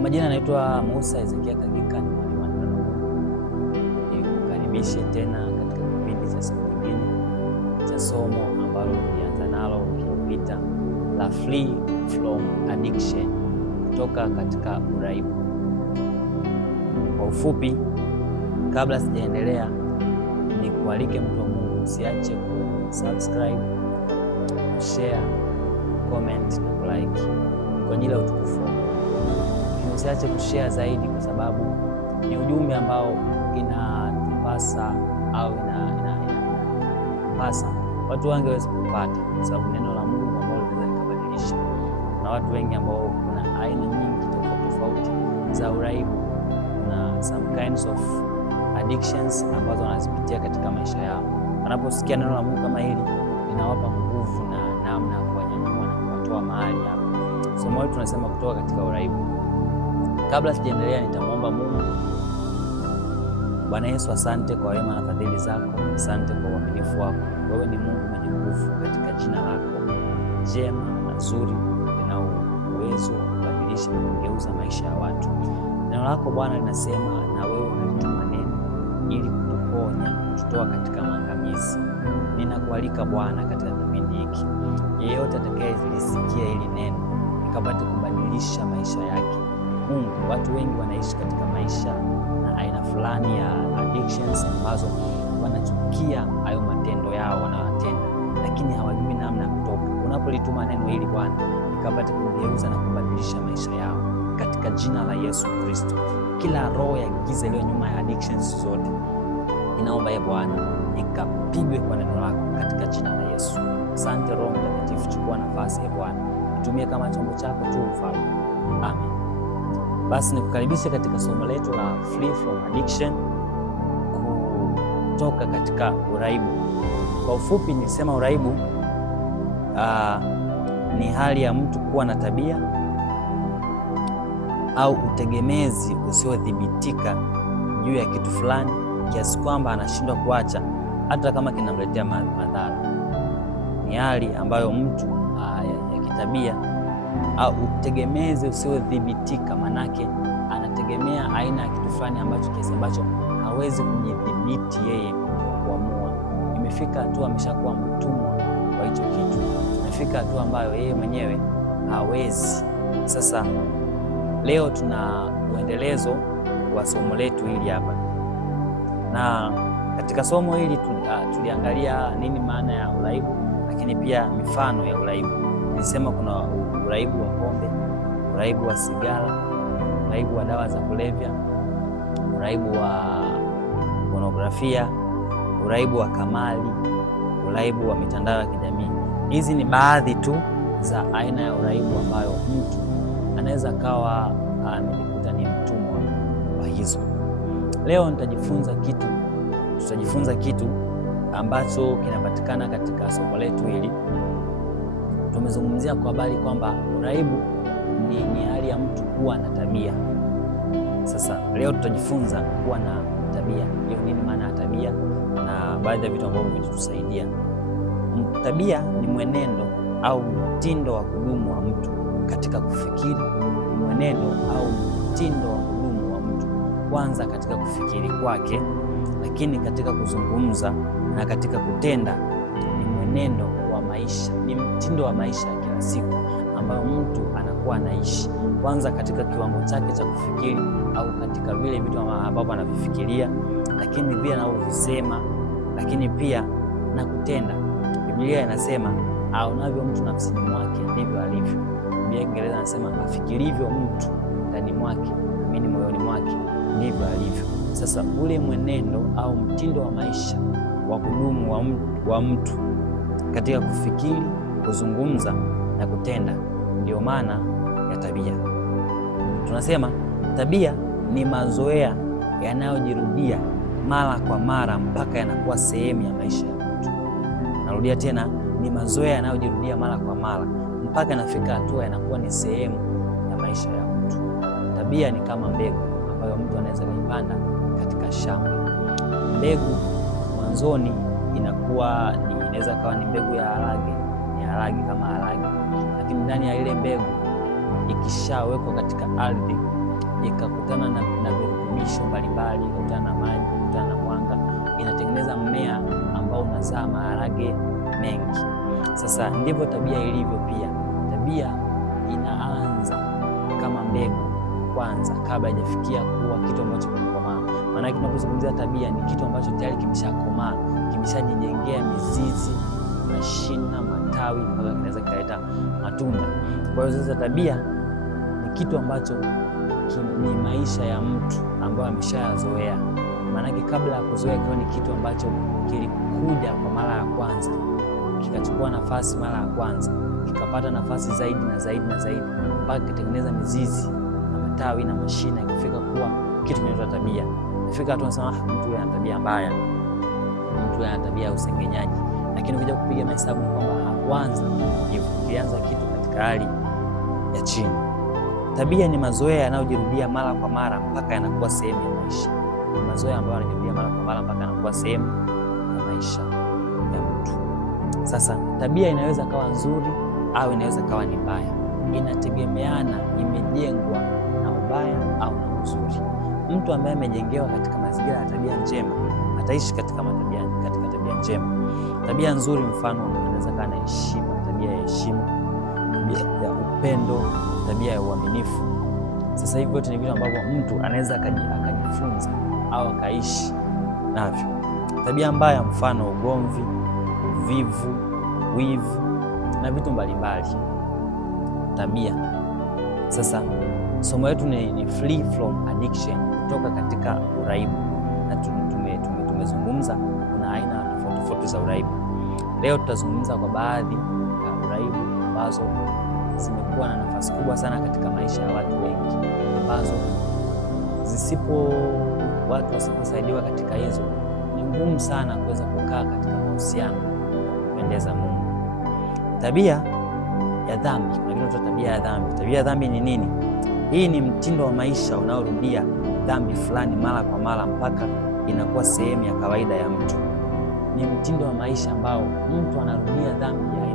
Kwa majina naitwa Musa Ezekia Kagika, ni mwalimu wa neno la Mungu. Nikukaribishe tena katika kipindi cha siku nyingine cha somo ambalo tulianza nalo wiki iliyopita la Free from Addiction, kutoka katika uraibu. Kwa ufupi, kabla sijaendelea, ni kualike mtu wa Mungu usiache kusubscribe, share, comment na kulike kwa ajili ya utukufu. Usiache kushare zaidi, kwa sababu ni ujumbe ambao inatupasa au inapasa watu wengi waweze kupata, kwa sababu neno la Mungu ambalo linaweza likabadilisha. Na watu wengi ambao kuna aina nyingi tofauti za uraibu, kuna some kinds of addictions ambazo wanazipitia katika maisha yao. Wanaposikia neno la Mungu kama hili, linawapa nguvu na namna ya kuwanyanyua na kuwatoa mahali hapo. Somo letu tunasema kutoka katika uraibu. Kabla sijaendelea, nitamwomba Mungu. Bwana Yesu, asante kwa wema na fadhili zako, asante kwa uaminifu wako. Wewe ni Mungu mwenye nguvu. Katika jina lako jema na zuri lina uwezo wa kubadilisha na kugeuza maisha ya watu. Neno lako Bwana linasema, na wewe unalituma neno ili kutuponya, kututoa katika maangamizi. Ninakualika Bwana katika kipindi hiki, yeyote atakayelisikia hili neno ikapate kubadilisha maisha yake. Mungu, watu wengi wanaishi katika maisha na aina fulani ya addictions ambazo wanachukia hayo matendo yao wanayotenda, lakini hawajui namna ya kutoka. Unapolituma neno hili Bwana, ikapate kugeuza na kubadilisha maisha yao katika jina la Yesu Kristo. Kila roho ya giza iliyo nyuma ya addictions zote, ninaomba ye Bwana ikapigwe kwa neno lako katika jina la Yesu. Asante Roho Mtakatifu, chukua nafasi ye Bwana, itumie kama chombo chako tu, Mfalme. Amen. Basi nikukaribishe katika somo letu la Free from Addiction, kutoka katika uraibu. Kwa ufupi, nilisema uraibu ni hali ya mtu kuwa na tabia au utegemezi usiodhibitika juu ya kitu fulani kiasi kwamba anashindwa kuacha hata kama kinamletea madhara. Ni hali ambayo mtu ya kitabia au utegemezi usiodhibitika, manake anategemea aina ya kitu fulani ambacho kiasi ambacho hawezi kujidhibiti yeye kuamua. Imefika hatua ameshakuwa mtumwa wa hicho kitu, imefika hatua ambayo yeye mwenyewe hawezi. Sasa leo tuna uendelezo wa somo letu hili hapa, na katika somo hili tuliangalia nini maana ya uraibu, lakini pia mifano ya uraibu. Nilisema kuna uraibu wa pombe, uraibu wa sigara, uraibu wa dawa za kulevya, uraibu wa pornografia, uraibu wa kamari, uraibu wa mitandao ya kijamii. Hizi ni baadhi tu za aina ya uraibu ambayo mtu anaweza kawa amejikuta ni mtumwa wa hizo. Leo tutajifunza kitu ambacho kinapatikana katika somo letu hili. Tumezungumzia kwa habari kwamba uraibu ni hali ya mtu kuwa na tabia. Sasa leo tutajifunza kuwa na tabia hiyo, nini maana ya tabia na baadhi ya vitu ambavyo vitatusaidia. Tabia ni mwenendo au mtindo wa kudumu wa mtu katika kufikiri, mwenendo au mtindo wa kudumu wa mtu, kwanza katika kufikiri kwake, lakini katika kuzungumza na katika kutenda. Ni mwenendo wa maisha, ni mtindo wa maisha ya kila siku ambayo mtu anakuwa anaishi, kwanza katika kiwango chake cha kufikiri au katika vile vitu ambavyo anavifikiria, lakini pia anavyovisema, lakini pia na kutenda. Biblia inasema aonavyo mtu nafsini mwake ndivyo alivyo. Biblia Kiingereza inasema afikirivyo mtu ndani mwake, amini moyoni mwake, ndivyo alivyo. Sasa ule mwenendo au mtindo wa maisha wa kudumu wa mtu katika kufikiri, kuzungumza na kutenda, ndio maana ya tabia. Tunasema tabia ni mazoea yanayojirudia mara kwa mara mpaka yanakuwa sehemu ya maisha ya mtu. Narudia tena, ni mazoea yanayojirudia mara kwa mara mpaka yanafika hatua yanakuwa ni sehemu ya maisha ya mtu. Tabia ni kama mbegu ambayo mtu anaweza kuipanda katika shamba. Mbegu mwanzoni inaweza kawa ni mbegu ya harage, ni harage kama harage, lakini ndani ya ile mbegu ikishawekwa katika ardhi ikakutana na virutubisho mbalimbali, ikakutana na maji, ikakutana na mwanga, inatengeneza mmea ambao unazaa maharage mengi. Sasa ndivyo tabia ilivyo pia. Tabia inaanza kama mbegu kwanza, kabla haijafikia kuwa kitu ambacho kimekomaa. Maana tunapozungumzia tabia, ni kitu ambacho tayari kimeshakomaa, kimeshajijengea mizizi, mashina, matawi, mpaka kinaweza kikaleta matunda. Kwa hiyo sasa tabia ni kitu ambacho ni maisha ya mtu ambayo ameshayazoea. Maanake kabla ya kuzoea, kiwa ni kitu ambacho kilikuja kwa mara ya kwanza, kikachukua nafasi mara ya kwanza, kikapata nafasi zaidi na zaidi na zaidi, mpaka kitengeneza mizizi na matawi na mashina, ikafika kuwa kitu kinaitwa tabia. Ifika watu wanasema mtu huyu ana tabia mbaya, mtu huyu ana tabia ya usengenyaji. Lakini ukija kupiga mahesabu ni kwamba hakuanza hivyo, kilianza kitu katika hali ya chini. Tabia ni mazoea yanayojirudia mara kwa mara mpaka yanakuwa sehemu ya maisha. Ni mazoea ambayo yanajirudia mara kwa mara mpaka yanakuwa sehemu ya maisha ya mtu. Sasa tabia inaweza kawa nzuri au inaweza kawa ni mbaya, inategemeana imejengwa na ubaya au na uzuri. Mtu ambaye amejengewa katika mazingira ya tabia njema ataishi katika tabia njema. Tabia nzuri, mfano, anaweza kuwa na heshima, tabia ya heshima, tabia ya upendo, tabia ya uaminifu. Sasa hivi vyote ni vitu ambavyo mtu anaweza akajifunza au akaishi navyo. Tabia mbaya, mfano ugomvi, uvivu, wivu na vitu mbalimbali. Tabia. Sasa somo letu ni free from addiction, kutoka katika uraibu, na tumezungumza kuna aina tofauti za uraibu. Leo tutazungumza kwa baadhi ya uraibu ambazo zimekuwa na nafasi kubwa sana katika maisha ya watu wengi, ambazo watu wasiposaidiwa katika hizo, ni ngumu sana kuweza kukaa katika mahusiano kupendeza Mungu. Tabia ya dhambi. Kuna kitu cha tabia ya dhambi. Tabia ya dhambi ni nini? Hii ni mtindo wa maisha unaorudia dhambi fulani mara kwa mara mpaka inakuwa sehemu ya kawaida ya mtu. Ni mtindo wa maisha ambao mtu anarudia dhambi ya